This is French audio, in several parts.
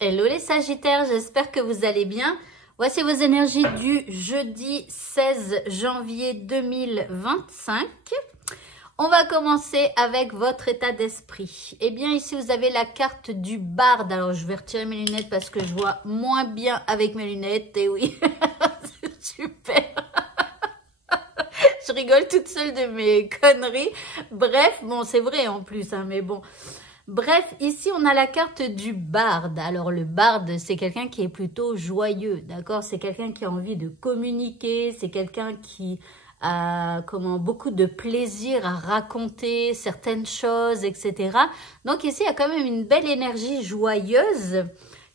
Hello les Sagittaires, j'espère que vous allez bien. Voici vos énergies du jeudi 16 janvier 2025. On va commencer avec votre état d'esprit. Eh bien, ici, vous avez la carte du barde. Alors, je vais retirer mes lunettes parce que je vois moins bien avec mes lunettes. Et oui, c'est super. Je rigole toute seule de mes conneries. Bref, bon, c'est vrai en plus, hein, mais bon. Bref, ici, on a la carte du barde. Alors, le barde, c'est quelqu'un qui est plutôt joyeux, d'accord? C'est quelqu'un qui a envie de communiquer, c'est quelqu'un qui a beaucoup de plaisir à raconter certaines choses, etc. Donc, ici, il y a quand même une belle énergie joyeuse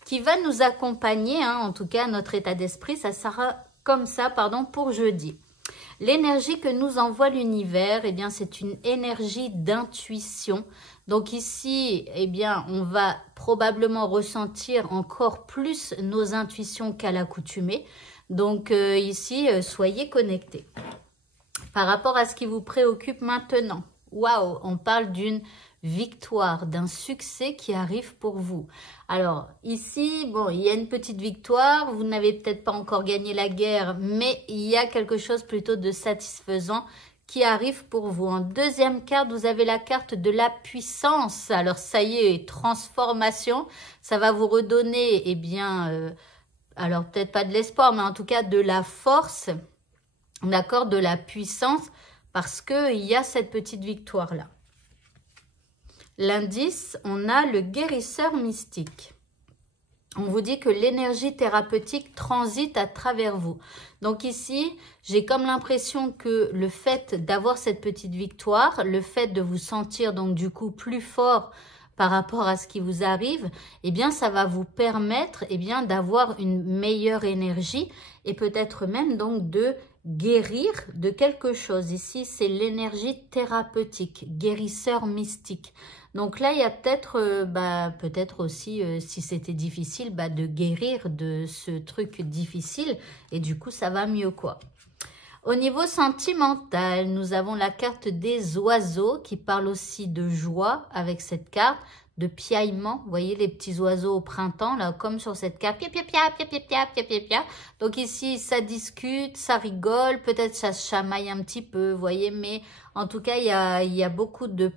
qui va nous accompagner, hein, en tout cas, notre état d'esprit, ça sera comme ça, pardon, pour jeudi. L'énergie que nous envoie l'univers, eh bien, c'est une énergie d'intuition. Donc ici, eh bien, on va probablement ressentir encore plus nos intuitions qu'à l'accoutumée. Donc ici, soyez connectés. Par rapport à ce qui vous préoccupe maintenant, waouh, on parle d'une victoire, d'un succès qui arrive pour vous. Alors ici, bon, il y a une petite victoire, vous n'avez peut-être pas encore gagné la guerre, mais il y a quelque chose plutôt de satisfaisant qui arrive pour vous. En deuxième carte, vous avez la carte de la puissance. Alors ça y est, transformation, ça va vous redonner, eh bien, alors peut-être pas de l'espoir, mais en tout cas de la force, d'accord, de la puissance, parce qu'il y a cette petite victoire-là. L'indice, on a le guérisseur mystique. On vous dit que l'énergie thérapeutique transite à travers vous. Donc ici, j'ai comme l'impression que le fait d'avoir cette petite victoire, le fait de vous sentir donc du coup plus fort par rapport à ce qui vous arrive, eh bien ça va vous permettre eh bien d'avoir une meilleure énergie et peut-être même donc de guérir de quelque chose. Ici, c'est l'énergie thérapeutique, guérisseur mystique. Donc là, il y a peut-être peut-être aussi, si c'était difficile, de guérir de ce truc difficile. Et du coup, ça va mieux, quoi. Au niveau sentimental, nous avons la carte des oiseaux qui parle aussi de joie avec cette carte, de piaillement. Vous voyez les petits oiseaux au printemps, là, comme sur cette carte. Pia, pia, pia, pia, pia, pia, pia, pia, pia. Donc ici, ça discute, ça rigole, peut-être ça se chamaille un petit peu, vous voyez. Mais en tout cas, il y a beaucoup de...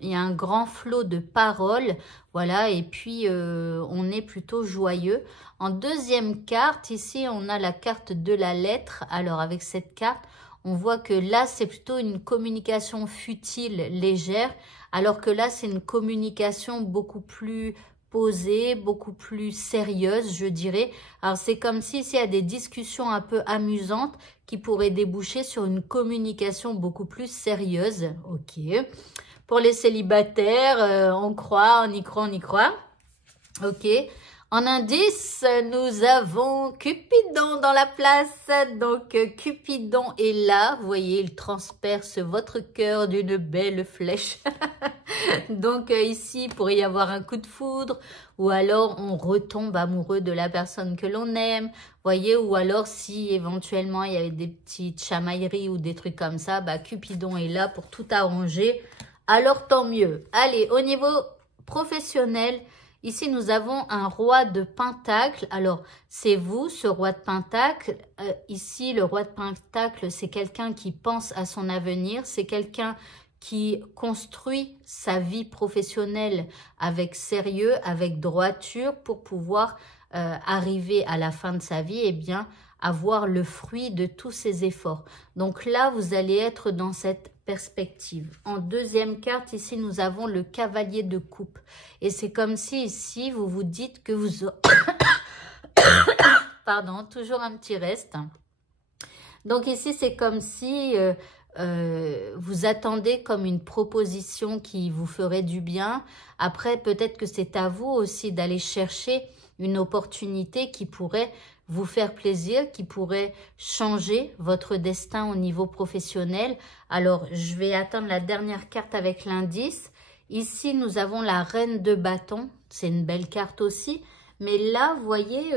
Il y a un grand flot de paroles, voilà, et puis on est plutôt joyeux. En deuxième carte, ici, on a la carte de la lettre. Alors, avec cette carte, on voit que là, c'est plutôt une communication futile, légère, alors que là, c'est une communication beaucoup plus posée, beaucoup plus sérieuse, je dirais. Alors, c'est comme si il y a des discussions un peu amusantes qui pourraient déboucher sur une communication beaucoup plus sérieuse. Ok. Pour les célibataires, on croit, on y croit, on y croit. Ok. En indice, nous avons Cupidon dans la place. Donc, Cupidon est là. Vous voyez, il transperce votre cœur d'une belle flèche. Donc, ici, il pourrait y avoir un coup de foudre. Ou alors, on retombe amoureux de la personne que l'on aime. Vous voyez, ou alors, si éventuellement, il y avait des petites chamailleries ou des trucs comme ça, Cupidon est là pour tout arranger. Alors, tant mieux. Allez, au niveau professionnel, ici, nous avons un roi de Pentacle. Alors, c'est vous, ce roi de Pentacle. Ici, le roi de Pentacle, c'est quelqu'un qui pense à son avenir. C'est quelqu'un qui construit sa vie professionnelle avec sérieux, avec droiture pour pouvoir arriver à la fin de sa vie, eh bien, avoir le fruit de tous ses efforts. Donc là, vous allez être dans cette perspective. En deuxième carte, ici, nous avons le cavalier de coupe. Et c'est comme si ici, vous vous dites que vous... Pardon, toujours un petit reste. Donc ici, c'est comme si vous attendez comme une proposition qui vous ferait du bien. Après, peut-être que c'est à vous aussi d'aller chercher une opportunité qui pourrait vous faire plaisir, qui pourrait changer votre destin au niveau professionnel. Alors, je vais attendre la dernière carte avec l'indice. Ici, nous avons la reine de bâton. C'est une belle carte aussi. Mais là, vous voyez,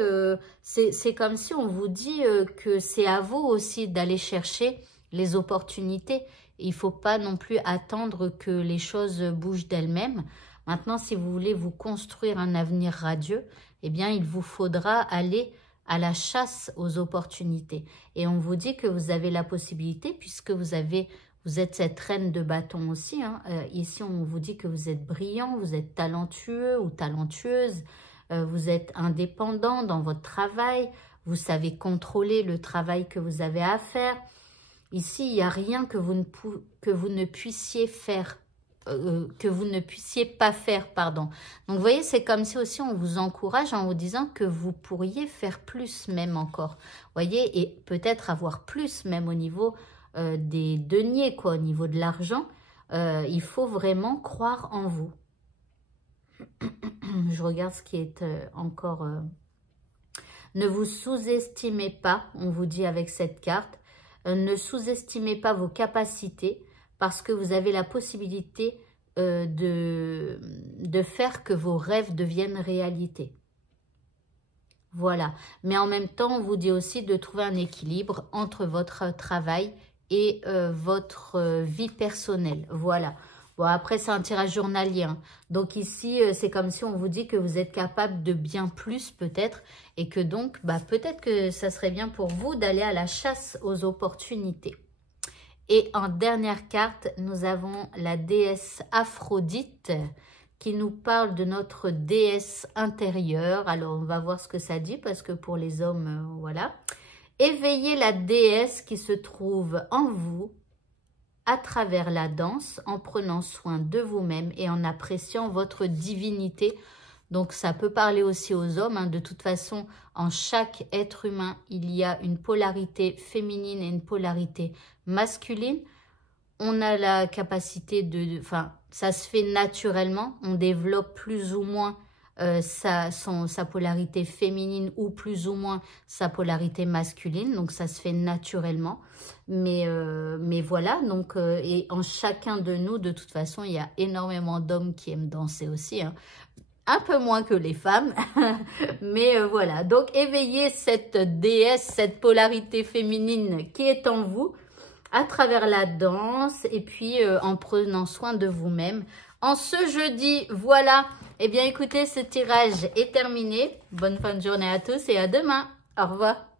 c'est comme si on vous dit que c'est à vous aussi d'aller chercher les opportunités. Il ne faut pas non plus attendre que les choses bougent d'elles-mêmes. Maintenant, si vous voulez vous construire un avenir radieux, eh bien, il vous faudra aller à la chasse aux opportunités. Et on vous dit que vous avez la possibilité, puisque vous êtes cette reine de bâton aussi. Hein. Ici, on vous dit que vous êtes brillant, vous êtes talentueux ou talentueuse, vous êtes indépendant dans votre travail, vous savez contrôler le travail que vous avez à faire. Ici, il n'y a rien que vous ne puissiez faire, que vous ne puissiez pas faire, pardon. Donc, vous voyez, c'est comme si aussi on vous encourage en vous disant que vous pourriez faire plus même encore. Vous voyez, et peut-être avoir plus même au niveau des deniers, quoi, au niveau de l'argent. Il faut vraiment croire en vous. Je regarde ce qui est encore... Ne vous sous-estimez pas, on vous dit avec cette carte. Ne sous-estimez pas vos capacités parce que vous avez la possibilité de faire que vos rêves deviennent réalité. Voilà. Mais en même temps, on vous dit aussi de trouver un équilibre entre votre travail et votre vie personnelle. Voilà. Bon, après, c'est un tirage journalier. Hein. Donc ici, c'est comme si on vous dit que vous êtes capable de bien plus peut-être. Et que donc, peut-être que ça serait bien pour vous d'aller à la chasse aux opportunités. Et en dernière carte, nous avons la déesse Aphrodite qui nous parle de notre déesse intérieure. Alors, on va voir ce que ça dit parce que pour les hommes, voilà. Éveillez la déesse qui se trouve en vous à travers la danse, en prenant soin de vous-même et en appréciant votre divinité. Donc, ça peut parler aussi aux hommes. Hein. De toute façon, en chaque être humain, il y a une polarité féminine et une polarité masculine. On a la capacité enfin, ça se fait naturellement. On développe plus ou moins sa polarité féminine ou plus ou moins sa polarité masculine. Donc, ça se fait naturellement. Mais voilà. Donc, et en chacun de nous, de toute façon, il y a énormément d'hommes qui aiment danser aussi. Hein. Un peu moins que les femmes. Mais voilà. Donc, éveillez cette déesse, cette polarité féminine qui est en vous à travers la danse et puis en prenant soin de vous-même. En ce jeudi, voilà. Eh bien, écoutez, ce tirage est terminé. Bonne fin de journée à tous et à demain. Au revoir.